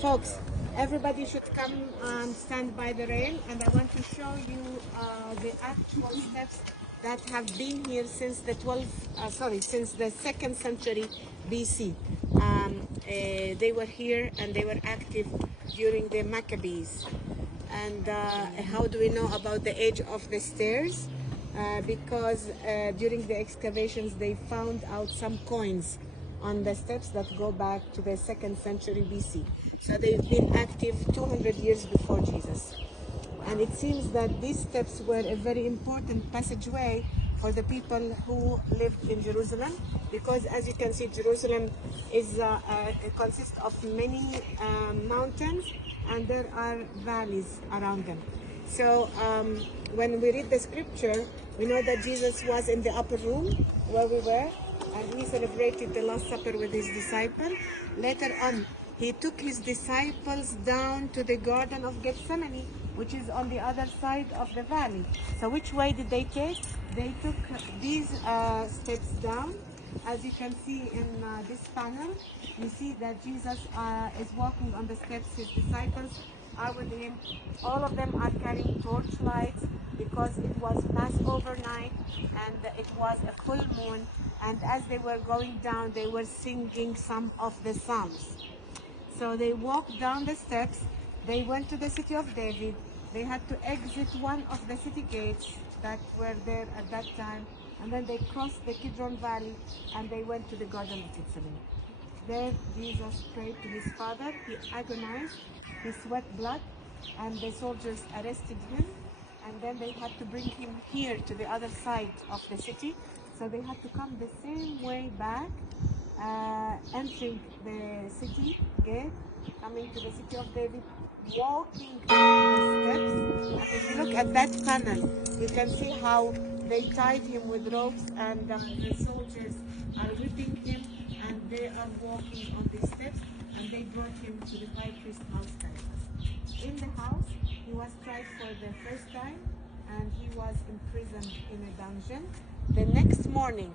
Folks, everybody should come and stand by the rail, and I want to show you the actual steps that have been here since the since the 2nd century BC. They were here and they were active during the Maccabees. And how do we know about the age of the stairs? Because during the excavations they found out some coins on the steps that go back to the 2nd century BC. So they've been active 200 years before Jesus. And it seems that these steps were a very important passageway for the people who lived in Jerusalem, because as you can see, Jerusalem is consists of many mountains, and there are valleys around them. So when we read the scripture, we know that Jesus was in the upper room where we were, and he celebrated the Last Supper with his disciples. Later on, he took his disciples down to the Garden of Gethsemane, which is on the other side of the valley. So which way did they take? They took these steps down. As you can see in this panel, you see that Jesus is walking on the steps. His disciples are with him. All of them are carrying torchlights because it was Passover night and it was a full moon. And as they were going down, they were singing some of the Psalms. So they walked down the steps. They went to the city of David. They had to exit one of the city gates that were there at that time. And then they crossed the Kidron Valley and they went to the Garden of Gethsemane. There Jesus prayed to his Father. He agonized. He sweat blood, and the soldiers arrested him. And then they had to bring him here to the other side of the city. So they had to come the same way back, entering the city gate, coming to the city of David, walking down the steps. And if you look at that panel, you can see how they tied him with ropes, and the soldiers are whipping him, and they are walking on these steps, and they brought him to the high priest's house, Caiaphas. In the house, he was tried for the first time, and he was imprisoned in a dungeon. The next morning,